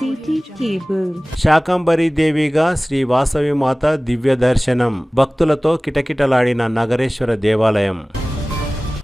City cable. Shakambari దేవిగా శ్రీ వాసవి మాత దివ్య దర్శనం. భక్తులతో కిటకిటలాడిన నగరేశ్వర దేవాలయం.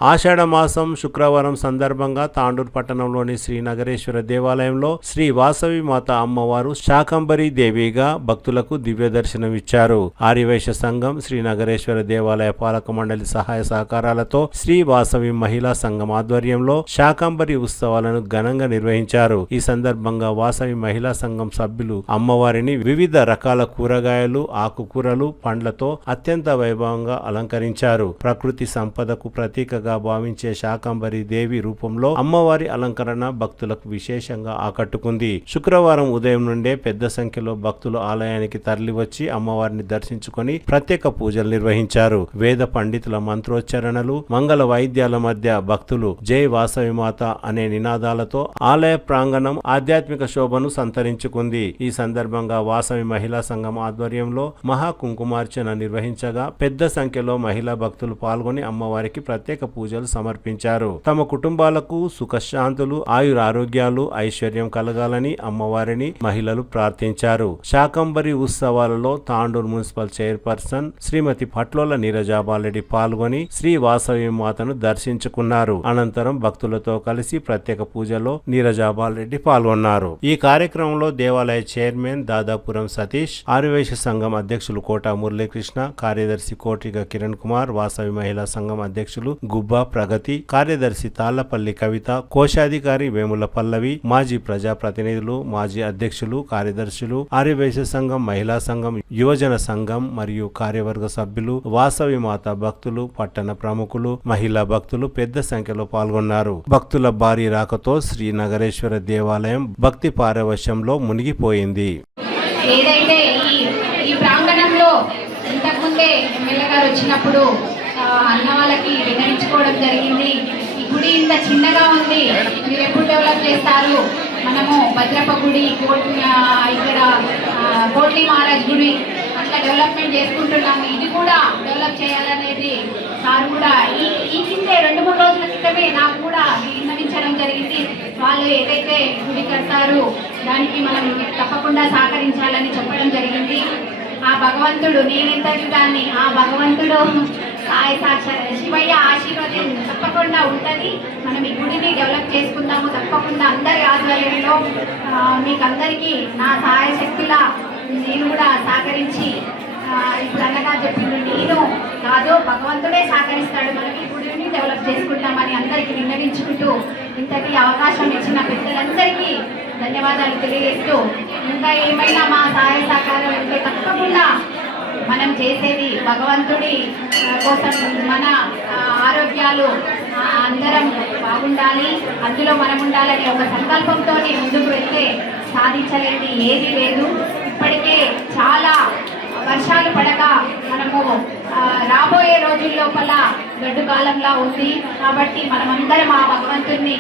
ఆషాఢ మాసం శుక్రవారం సందర్భంగా తాండూరు పట్టణంలోని శ్రీ నగరేశ్వర దేవాలయంలో శ్రీ వాసవి మాత అమ్మవారు శాకంబరి దేవిగా భక్తులకు దివ్య దర్శనం ఇచ్చారు. ఆర్యవైశ్య సంఘం శ్రీ నగరేశ్వర దేవాలయ పాలక మండలి సహాయ సహకారాలతో శ్రీ వాసవి మహిళా సంఘం ఆధ్వర్యంలో శాకంబరి ఉత్సవాలను ఘనంగా నిర్వహించారు. ఈ సందర్భంగా వాసవి మహిళా సంఘం సభ్యులు అమ్మవారిని వివిధ రకాల కూరగాయలు, ఆకుకూరలు, పండ్లతో అత్యంత వైభవంగా అలంకరించారు. ప్రకృతి సంపదకు ప్రతీకగా భావించే శాకంబరి దేవి రూపంలో అమ్మవారి అలంకరణ భక్తులకు విశేషంగా ఆకట్టుకుంది. శుక్రవారం ఉదయం నుండే పెద్ద సంఖ్యలో భక్తులు ఆలయానికి తరలివచ్చి అమ్మవారిని దర్శించుకొని ప్రత్యేక పూజలు నిర్వహించారు. వేద పండితుల మంత్రోచ్చరణలు, మంగళ వాయిద్యాల మధ్య భక్తులు జై వాసవి మాత అనే నినాదాలతో ఆలయ ప్రాంగణం ఆధ్యాత్మిక శోభను సంతరించుకుంది. ఈ సందర్భంగా వాసవి మహిళా సంఘం ఆధ్వర్యంలో మహా కుంకుమార్చన నిర్వహించగా పెద్ద సంఖ్యలో మహిళా భక్తులు పాల్గొని అమ్మవారికి ప్రత్యేక పూజలు సమర్పించారు. తమ కుటుంబాలకు సుఖశాంతులు, ఆయురారోగ్యాలు, ఐశ్వర్యం కలగాలని అమ్మవారిని మహిళలు ప్రార్థించారు. శాకంబరి ఉత్సవాలలో తాండూరు మున్సిపల్ చైర్పర్సన్ శ్రీమతి పట్లోల నీరజాబాలరెడ్డి పాల్గొని శ్రీ వాసవి మాతను దర్శించుకున్నారు. అనంతరం భక్తులతో కలిసి ప్రత్యేక పూజలో నీరజాబాలరెడ్డి పాల్గొన్నారు. ఈ కార్యక్రమంలో దేవాలయ చైర్మన్ దాదాపురం సతీష్, ఆర్యవైశ్య సంఘం అధ్యక్షులు కోట మురళీకృష్ణ, కార్యదర్శి కోటిగా కిరణ్ కుమార్, వాసవి మహిళా సంఘం అధ్యక్షులు గుబ్బా ప్రగతి, కార్యదర్శి తాళ్లపల్లి కవిత, కోశాధికారి వేముల పల్లవి, మాజీ ప్రజాప్రతినిధులు, మాజీ అధ్యక్షులు, కార్యదర్శులు, ఆర్యవైశ్య సంఘం, మహిళా సంఘం, యువజన సంఘం మరియు కార్యవర్గ సభ్యులు, వాసవి మాత భక్తులు, పట్టణ ప్రముఖులు, మహిళా భక్తులు పెద్ద సంఖ్యలో పాల్గొన్నారు. భక్తుల భారీ రాకతో శ్రీ నగరేశ్వర దేవాలయం భక్తి పారవశ్యంలో మునిగిపోయింది. ఏదైతే ఈ ప్రాంగణంలో ఇంతకుముందే ఎమ్మెల్యే గారు వచ్చినప్పుడు అన్న వాళ్ళకి వినరించుకోవడం జరిగింది. ఈ గుడి ఇంత చిన్నగా ఉంది, మీరు ఎప్పుడు డెవలప్ చేస్తారు? మనము భద్రప్ప గుడి, ఇక్కడ కోట్లి మహారాజ్ గుడి అట్లా డెవలప్మెంట్ చేసుకుంటున్నాము. ఇది కూడా డెవలప్ చేయాలనేది సార్ కూడా ఈ కిందే 2-3 రోజుల క్రితమే నాకు కూడా విన్నవించడం జరిగింది. వాళ్ళు ఏదైతే గుడి కడతారో దానికి మనం తప్పకుండా సహకరించాలని చెప్పడం జరిగింది. ఆ భగవంతుడు, నేనెంతటి దాన్ని, ఆ భగవంతుడు శివయ్య ఆశీర్వాదం తప్పకుండా ఉంటుంది. మనం ఈ గుడిని డెవలప్ చేసుకుందాము తప్పకుండా అందరి ఆధ్వర్యంలో. మీకు అందరికీ నా సహాయ శక్తిలా నేను కూడా సహకరించి, ఇప్పుడు అన్నగా చెప్పిండు, నేను కాదు భగవంతుడే సహకరిస్తాడు, మనకి గుడిని డెవలప్ చేసుకుంటామని అందరికీ విన్నవించుకుంటూ ఇంతటి అవకాశం ఇచ్చిన పెద్దలందరికీ ధన్యవాదాలు తెలియజేస్తూ, ఇంకా ఏమైనా మా సహాయ సహకారం ఉంటే తప్పకుండా మనం చేసేది భగవంతుడి కోసం, మన ఆరోగ్యాలు అందరం బాగుండాలి, అందులో మనం ఉండాలని ఒక సంకల్పంతో ముందుకు వెళ్తే సాధించలేని ఏది లేదు. ఇప్పటికే చాలా వర్షాలు పడక మనము రాబోయే రోజుల్లోపల గడ్డు కాలంలా ఉంది. కాబట్టి మనమందరం ఆ భగవంతుడిని,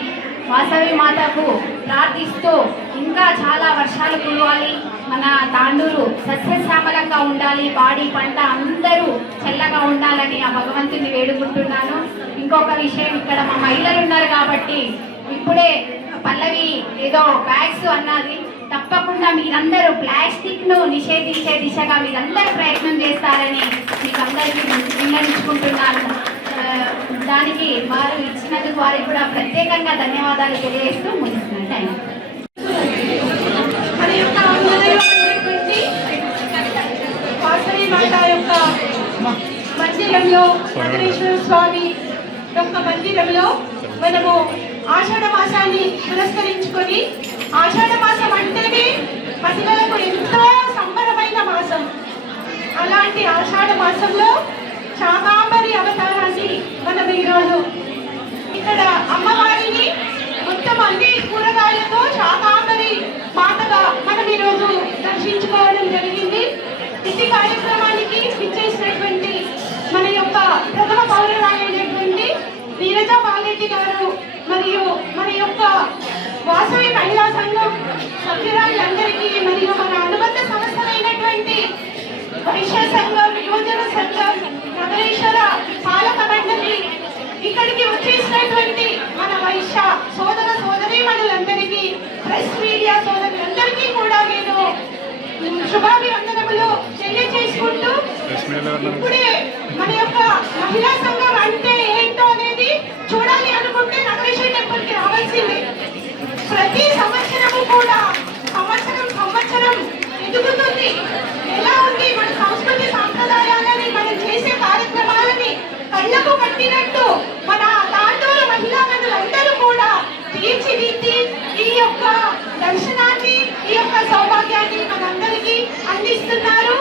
వాసవి మాతకు ప్రార్థిస్తూ ఇంకా చాలా వర్షాలు కురవాలి, మన తాండూరు సస్యశ్యామలంగా ఉండాలి, పాడి పంట అందరూ చల్లగా ఉండాలని ఆ భగవంతుని వేడుకుంటున్నాను. ఇంకొక విషయం, ఇక్కడ మా మహిళలు ఉన్నారు కాబట్టి ఇప్పుడే పల్లవి ఏదో బ్యాగ్స్ అన్నది, తప్పకుండా మీరందరూ ప్లాస్టిక్ను నిషేధించే దిశగా మీరందరూ ప్రయత్నం చేస్తారని మీకు అందరికీ విన్నవించుకుంటున్నాను. దానికి వారు ఇచ్చినందుకు వారికి కూడా ప్రత్యేకంగా ధన్యవాదాలు తెలియజేస్తూ ముగిస్తున్నాను. మందిరంలో వెంకటేశ్వర స్వామి యొక్క మందిరంలో మనము ఆషాఢ మాసాన్ని పురస్కరించుకొని, ఆషాఢ మాసం అంటేనే మహిళలకు ఎంతో సంబరమైన మాసం. అలాంటి ఆషాఢ మాసంలో శాకంబరి అవతారాన్ని మనం ఈరోజు ఇక్కడ అమ్మవారిని మొత్తం అన్ని కూరగాయలతో శాకంబరి మాతగా మనం ఈరోజు దర్శించుకోవడం జరిగింది. ఈ కార్యక్రమానికి విచ్చేసినటువంటి మన యొక్క ప్రథమ పౌరురాలైనటువంటి నీరజాబాలరెడ్డి గారు మరియు మన యొక్క వాసవి మహిళా సంఘం సభ్యురాలందరికీ మరియు మన అనుబంధ సంస్థలైనటువంటి వైశ్య సంఘం, యువజన సంఘం, నగరేశ్వర పాలక మండలి, ఇక్కడికి వచ్చేసినటువంటి మన వైశ్య సోదర సోదరీమణులందరికీ ప్రెస్ శుభాభివందనములు తెలియజేసుకుంటూ ఇప్పుడే మన యొక్క మహిళా సంఘం అంటే ఏంటో అనేది చూడాలి అనుకుంటే నగరేశ్వర టెంపుల్కి రావాల్సిందే. ప్రతి సంవత్సరము కూడా సంవత్సరం ఎదుగుతుంది. ఎలా ఉంది మన సంస్కృతి సాంప్రదాయాలని, మనం చేసే కార్యక్రమాలని కళ్ళకు కట్టినట్టు మన తాండూరు మహిళా మనులందరూ కూడా తీర్చిదిద్ది ఈ యొక్క దర్శనాన్ని, ఈ యొక్క సౌభాగ్యాన్ని మనందరికీ అందిస్తున్నారు.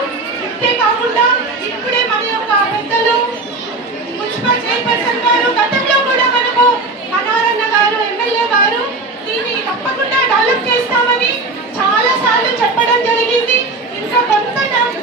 ఇంతే కాకుండా ఇప్పుడే మన యొక్క పెద్దలు మున్సిపల్ చైర్పర్సన్ గారు, గతంలో కూడా మనకు మనోరన్న గారు ఎమ్మెల్యే గారు దీన్ని తప్పకుండా డెవలప్ చేస్తామని చాలా సార్లు చెప్పడం జరిగింది. ఇంకా కొంత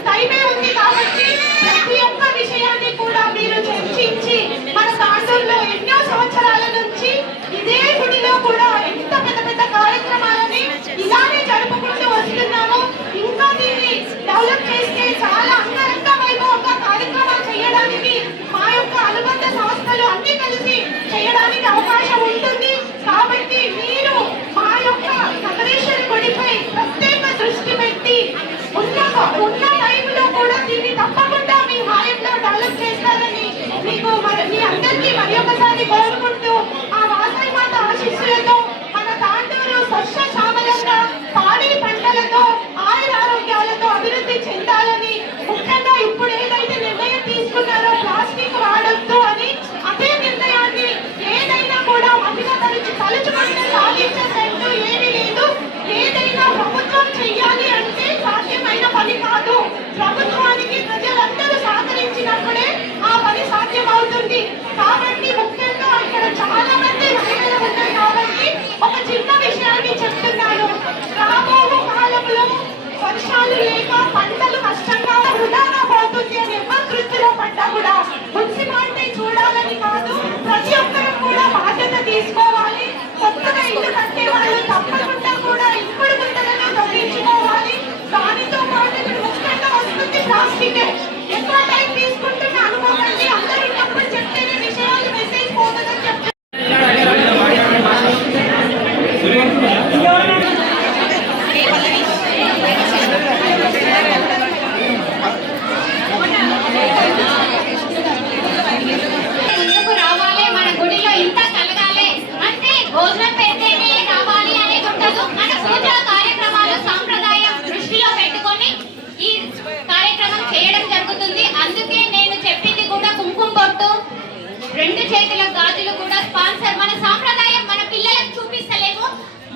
టైమే ఉంది కాబట్టి ప్రతి ఒక్క విషయాన్ని కూడా మీరు చర్చించి మన తాండూరులో ఎన్నో సంవత్సరాల నుంచి ఇదే గుడిలో కూడా ఎంత పెద్ద పెద్ద కార్యక్రమాలని ఇలానే జరుపుకుంటూ వస్తున్నాము. ఇంకా దీన్ని డెవలప్ చేస్తే చాలా అంగరంగ వైభవంగా కార్యక్రమాలు చేయడానికి మా యొక్క అనుబంధ సంస్థలు అన్ని కలిసి చేయడానికి అవకాశం ఉంటుంది. కాబట్టి మీరు మా యొక్క నగరేశ్వర గుడిపై ప్రత్యేక దృష్టి పెట్టి ఉన్న టైంలో కూడా దీన్ని తప్పకుండా మీ హాయంలో డెవలప్ చేస్తారని మీ అందరికీ మరి ఒకసారి కోరుకుంటూ ఆ వాసవి మాత ఆశీస్సులతో మన తాండూరు స్వచ్ఛ శ్యామలంగా పాడి పంటలతో ఆయురారోగ్యాలతో అభివృద్ధి చెందాలని, ముఖ్యంగా ఇప్పుడు ఏదైతే నిర్ణయం తీసుకున్నారో ప్లాస్టిక్ వాడొద్దు అని, అదే నిర్ణయాన్ని ఏదైనా కూడా మహిళ తలుచుకుంటే సాధించేటట్టు ఏమీ లేదు. ఏదైనా ప్రభుత్వం చెయ్యాలి అంటే సాధ్యమైన పని కాదు. ప్రభుత్వానికి ప్రజలందరూ సహకరించినప్పుడే ఆ పని సాధ్యమవుతుంది. కాబట్టి ముఖ్యంగా ఇక్కడ చాలా మంది మహిళలు ఉన్నాయి కాబట్టి ఒక చిన్న విషయాన్ని చెప్తున్నాను. రాబో కాలంలో వర్షాలు లేక పంటలు కష్టంగా వృధాగా పోతుంది అని ఎవరి దృష్టిలో పడ్డా కూడా మున్సిపాలిటీ చూడాలని కాదు, ప్రతి ఒక్కరూ కూడా బాధ్యత తీసుకోవాలి. కొత్తగా ఇల్లు కట్టే వాళ్ళు తప్పకుండా కూడా ఇప్పుడు గుంతలను తగ్గించుకోవాలి. దానితో పాటు ఇక్కడ ముఖ్యంగా వస్తుంది ప్లాస్టిక్. ఎక్కువ టైం తీసుకుంటున్న అనుకోకండి, అందరూ ఉన్నప్పుడు చెప్తేనే విషయాలు మెసేజ్ పోతుందని చెప్తారు. ముందుకు రావాలి, మన గుడిలో ఇంత కలగాలి అంటే భోజనం పెడితేనే రావాలి అనేది ఉండదు. మన పూజా కార్యక్రమాలు సాంప్రదాయం దృష్టిలో పెట్టుకొని ఈ కార్యక్రమం చేయడం జరుగుతుంది. అందుకే నేను చెప్పింది కూడా కుంకుమ బొట్టు, 2 చేతుల గాజులు కూడా స్పాన్సర్. మన సాంప్రదాయం మన పిల్లలకు చూపిస్తలేము,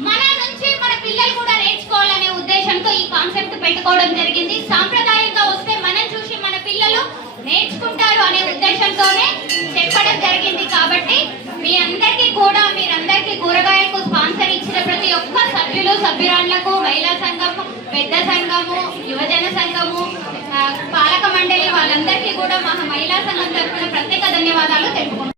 మన నుంచి మన పిల్లలు కూడా నేర్చుకోవాలనే ఉద్దేశంతో ఈ కాన్సెప్ట్ పెట్టుకోవడం జరిగింది. సాంప్రదాయంగా వస్తే మనం చూసి మన పిల్లలు నేర్చుకుంటారు అనే ఉద్దేశంతోనే చెప్పడం జరిగింది. కాబట్టి మీరందరికీ కూరగాయలకు స్పాన్సర్ ఇచ్చిన ప్రతి ఒక్క సభ్యులు, సభ్యురాళ్లకు, మహిళా సంఘము, పెద్ద సంఘము, యువజన సంఘము, పాలక మండలి వాళ్ళందరికీ కూడా మా మహిళా సంఘం తరఫున ప్రత్యేక ధన్యవాదాలు తెలుపుకుంటున్నాను.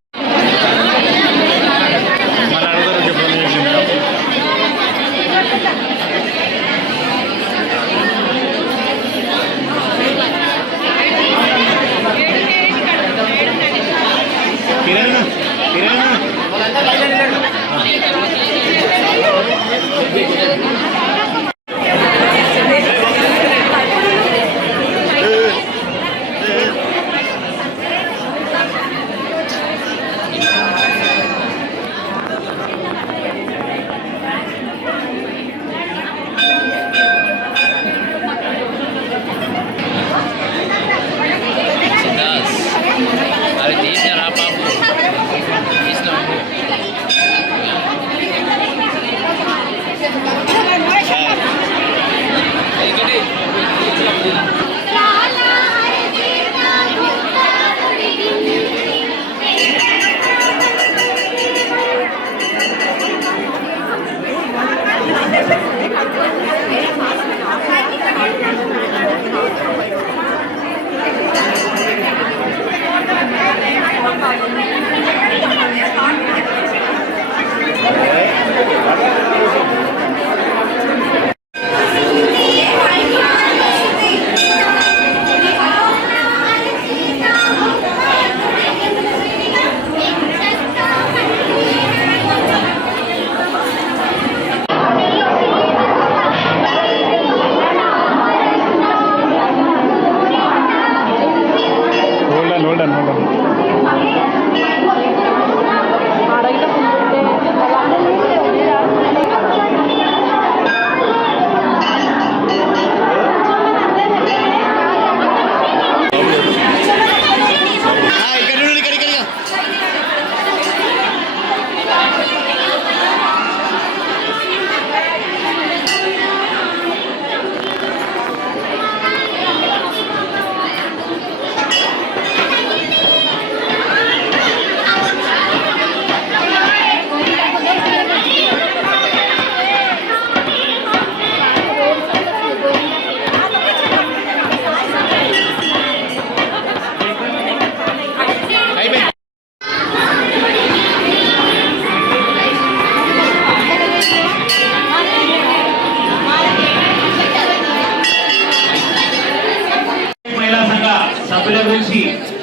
మహిళా సంఘ సభ్యుల గురించి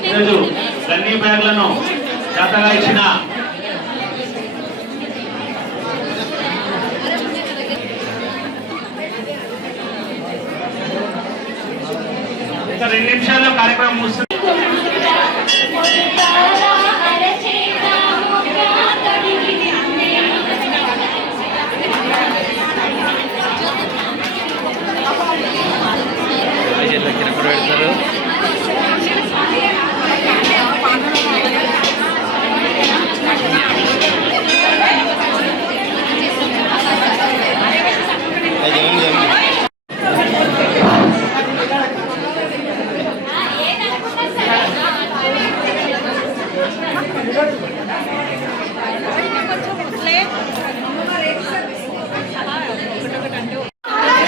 ఈరోజు గన్నీ బ్యాగ్లను దాతగా ఇచ్చిన ఇంకా 2 నిమిషాల్లో కార్యక్రమం ముగిస్తుంది.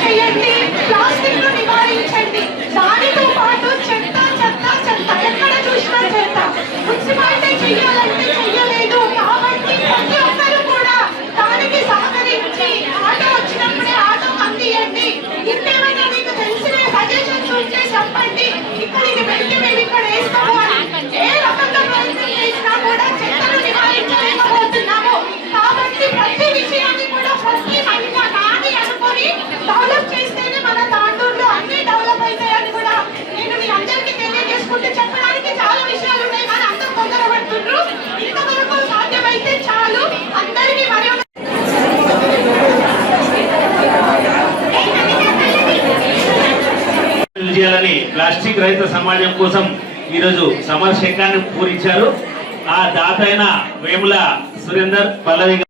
చేయండి, ప్లాస్టిక్ ను నివారించండి. దానితో పాటు చెత్త చెత్త చెత్త ఎక్కడ చూసినా చెత్త. మున్సిపాలిటీ చెయ్యాలంటే చెయ్యలేదు. కాబట్టి ప్రతి ఒక్కరు కూడా దానికి సహకరించి ఆటో వచ్చినప్పుడే ఆటో అందియండి. ఇంకేమైనా మీకు తెలిసిన సజెషన్స్ ఉంటే చెప్పండి. ఇక్కడికి వెళ్తే మేము ఇక్కడ వేస్తాము అని ఏ రకంగా ప్రయత్నం చేసినా కూడా చెత్తను నివారించలేకపోతున్నాము. కాబట్టి ప్రతి విషయాన్ని కూడా ప్రతి మహిళ నాది అనుకొని డెవలప్ చేస్తేనే మన తాండూరులో అన్ని డెవలప్ అవుతాయని కూడా నేను మీ అందరికీ తెలియజేసుకుంటూ చెప్పడానికి చాలా విషయాలు ఉన్నాయి కానీ అందరూ తొందరపడుతున్నారు. ఇంతవరకు సాధ్యమైతే చాలు. అందరికీ మరియు చేయాలని ప్లాస్టిక్ రహిత సమాజం కోసం ఈరోజు సమర శకాన్ని పూరించారు. ఆ దాత అయిన వేముల సురేందర్ పల్లవి